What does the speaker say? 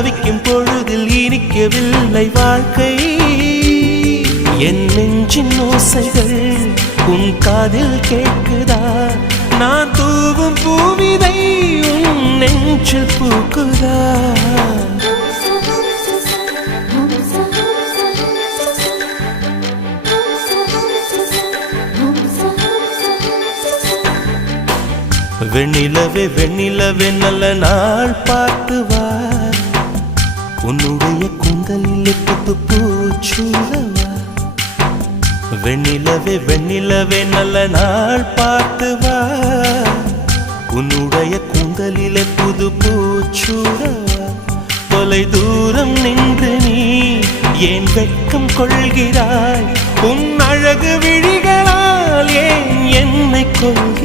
தவிக்கும் பொழுதில் இனிக்கவில்லை வாழ்க்கை. என் நெஞ்சின் ஓசைகள் உன் காதில் கேட்குதா? நான் தூவும் பூவிதை உன் நெஞ்சில் பூக்குதா? வெண்ணிலவே வெண்ணிலவே நல்ல நாள் பார்த்து வா, உன்னுடைய கூந்தலில் புத்து பூச்சூடவா. வெண்ணிலவே வெண்ணிலவே நல்ல நாள் பார்த்து வா, உன்னுடைய கூந்தலில் புது பூச்சூடவா. தொலை தூரம் நின்று நீ ஏன் வெட்கம் கொள்கிறாய்? உன் அழகு விழிகளால் ஏன் என்னை கொள்கிறாய்?